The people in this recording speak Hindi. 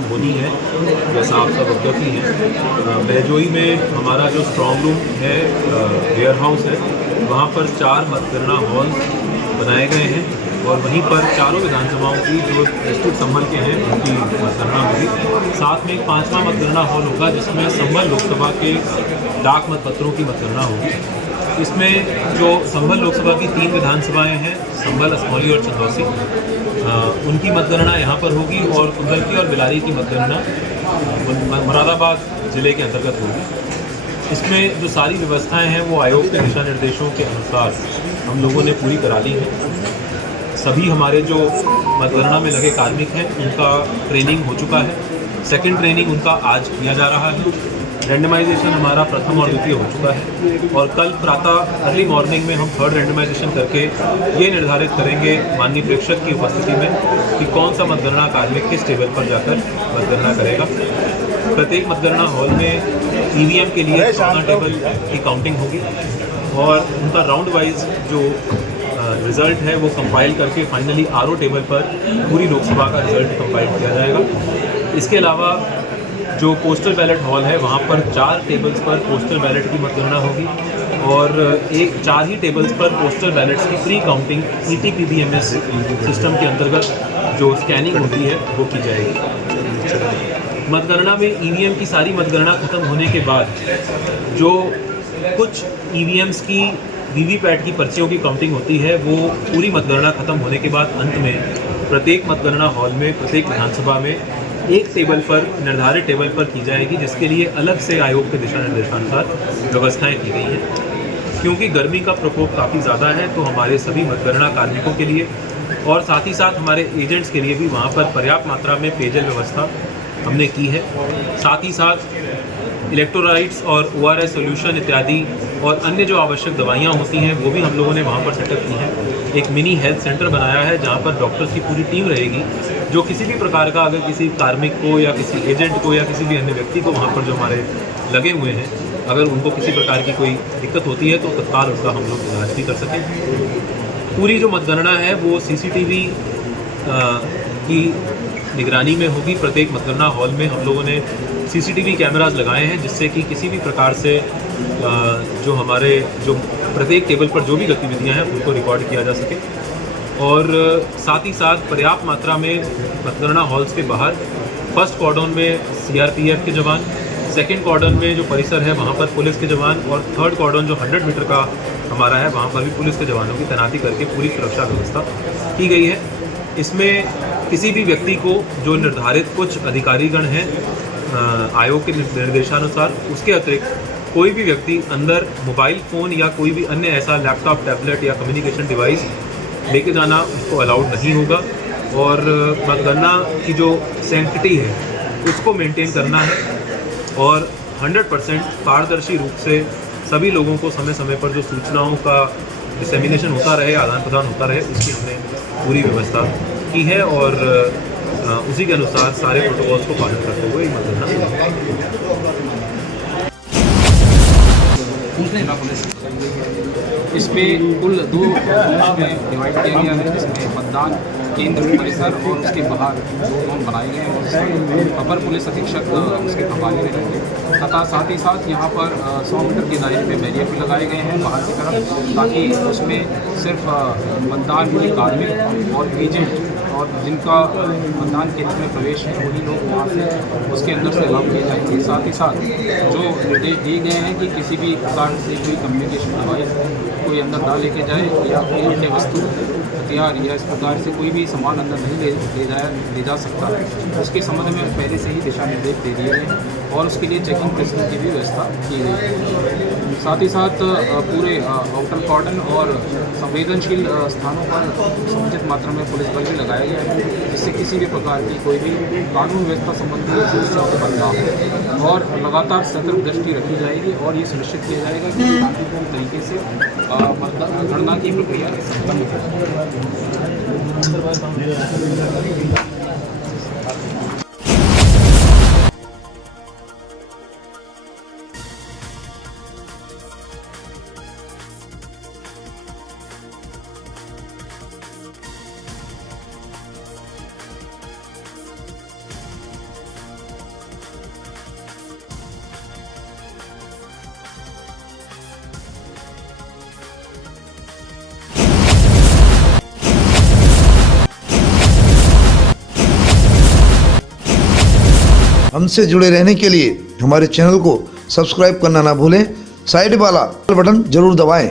खत्म होनी है, जैसा आप सब अवगत ही हैं। बहजोई में हमारा जो स्ट्रॉन्ग रूम है, वेयर हाउस है, वहाँ पर 4 मतगणना हॉल बनाए गए हैं और वहीं पर चारों विधानसभाओं की जो डिस्ट्रिक्ट संभल के हैं उनकी मतगणना होगी। साथ में एक 5वां मतगणना हॉल होगा जिसमें संभल लोकसभा के डाक मतपत्रों की मतगणना होगी। इसमें जो संभल लोकसभा की 3 विधानसभाएं हैं, संभल, असमौली और चंदौसी, उनकी मतगणना यहाँ पर होगी और कुंदलकी और बिलारी की मतगणना मुरादाबाद ज़िले के अंतर्गत होगी। इसमें जो सारी व्यवस्थाएं हैं वो आयोग के दिशा निर्देशों के अनुसार हम लोगों ने पूरी करा ली है। सभी हमारे जो मतगणना में लगे कार्मिक हैं उनका ट्रेनिंग हो चुका है। सेकंड ट्रेनिंग उनका आज किया जा रहा है। रैंडमाइजेशन हमारा प्रथम और द्वितीय हो चुका है और कल प्रातः अर्ली मॉर्निंग में हम थर्ड रैंडमाइजेशन करके ये निर्धारित करेंगे माननीय प्रेक्षक की उपस्थिति में कि कौन सा मतगणना कार्मिक किस टेबल पर जाकर मतगणना करेगा। प्रत्येक मतगणना हॉल में ईवीएम के लिए 14 टेबल की काउंटिंग होगी और उनका राउंड वाइज जो रिज़ल्ट है वो कंपाइल करके फाइनली आरओ टेबल पर पूरी लोकसभा का रिज़ल्ट कंपाइल किया जाएगा। इसके अलावा जो पोस्टल बैलेट हॉल है वहाँ पर 4 टेबल्स पर पोस्टल बैलेट की मतगणना होगी और 4 ही टेबल्स पर पोस्टल बैलेट्स की प्री काउंटिंग ETPBMS सिस्टम के अंतर्गत जो स्कैनिंग होती है वो की जाएगी। मतगणना में ईवीएम की सारी मतगणना खत्म होने के बाद जो कुछ ईवीएम्स की वीवीपैट की पर्चियों की काउंटिंग होती है वो पूरी मतगणना खत्म होने के बाद अंत में प्रत्येक मतगणना हॉल में प्रत्येक विधानसभा में एक टेबल पर निर्धारित टेबल पर की जाएगी, जिसके लिए अलग से आयोग के दिशा निर्देशानुसार व्यवस्थाएं की गई हैं। क्योंकि गर्मी का प्रकोप काफ़ी ज़्यादा है तो हमारे सभी मतगणना कार्मिकों के लिए और साथ ही साथ हमारे एजेंट्स के लिए भी वहाँ पर पर्याप्त मात्रा में पेयजल व्यवस्था हमने की है। साथ ही साथ इलेक्ट्रोलाइट्स और ORS सोल्यूशन इत्यादि और अन्य जो आवश्यक दवाइयाँ होती हैं वो भी हम लोगों ने वहाँ पर सेटअप की हैं। एक मिनी हेल्थ सेंटर बनाया है जहाँ पर डॉक्टर्स की पूरी टीम रहेगी जो किसी भी प्रकार का अगर किसी कार्मिक को या किसी एजेंट को या किसी भी अन्य व्यक्ति को वहाँ पर जो हमारे लगे हुए हैं अगर उनको किसी प्रकार की कोई दिक्कत होती है तो तत्काल उसका हम लोग इलाज भी कर सकें। पूरी जो मतगणना है वो CCTV की निगरानी में होगी। प्रत्येक मतगणना हॉल में हम लोगों ने CCTV कैमराज लगाए हैं जिससे कि किसी भी प्रकार से जो हमारे जो प्रत्येक टेबल पर जो भी गतिविधियां हैं उनको रिकॉर्ड किया जा सके। और साथ ही साथ पर्याप्त मात्रा में मतगणना हॉल्स के बाहर फर्स्ट कॉर्डन में CRPF के जवान, सेकंड कॉर्डन में जो परिसर है वहाँ पर पुलिस के जवान और थर्ड कॉर्डन जो 100 मीटर का हमारा है वहाँ पर भी पुलिस के जवानों की तैनाती करके पूरी सुरक्षा व्यवस्था की गई है। इसमें किसी भी व्यक्ति को जो निर्धारित कुछ अधिकारीगण हैं आयोग के निर्देशानुसार, उसके अतिरिक्त कोई भी व्यक्ति अंदर मोबाइल फ़ोन या कोई भी अन्य ऐसा लैपटॉप, टैबलेट या कम्युनिकेशन डिवाइस लेके जाना उसको अलाउड नहीं होगा। और मतगणना की जो सैंक्टिटी है उसको मेंटेन करना है और 100% पारदर्शी रूप से सभी लोगों को समय समय पर जो सूचनाओं का डिसेमिनेशन होता रहे, आदान प्रदान होता रहे, उसकी हमने पूरी व्यवस्था की है और उसी के अनुसार सारे प्रोटोकॉल्स को पालन करते हुए मतगणना। इस पे कुल 2 में डिवाइड किया गया है जिसमें मतदान केंद्र परिसर और उसके बाहर 2 जोन बनाए गए हैं और अपर पुलिस अधीक्षक उसके प्रभारी रहेंगे तथा साथ ही साथ यहाँ पर 100 मीटर के दायरे में बैरियर भी लगाए गए हैं बाहर की तरफ, ताकि उसमें सिर्फ मतदान के कार्मिक और एजेंट और जिनका मतदान केंद्र में प्रवेश है वही लोग वहाँ से उसके अंदर से अलाउ किए जाएंगे। साथ ही साथ जो निर्देश दिए गए हैं कि किसी भी प्रकार से कोई कम्युनिकेशन डिवाइस कोई अंदर ना लेके जाए या कोई अन्य वस्तु, हथियार या इस प्रकार से कोई भी सामान अंदर नहीं ले जा सकता है, उसके संबंध में पहले से ही दिशा निर्देश दे दिए गए हैं और उसके लिए चेकिंग प्रेसिडेंट की भी व्यवस्था की गई है। साथ ही साथ पूरे आउटर कॉर्डन और संवेदनशील स्थानों पर समुचित मात्रा में पुलिस बल भी लगाया गया है जिससे किसी भी प्रकार की कोई भी कानून व्यवस्था संबंधी समस्याओं को बदलाव हो और लगातार सतर्क दृष्टि रखी जाएगी और ये सुनिश्चित किया जाएगा कि शांतिपूर्ण तरीके से मतगणना की प्रक्रिया संपन्न हो। हमसे जुड़े रहने के लिए हमारे चैनल को सब्सक्राइब करना ना भूलें, साइड वाला बटन जरूर दबाएं।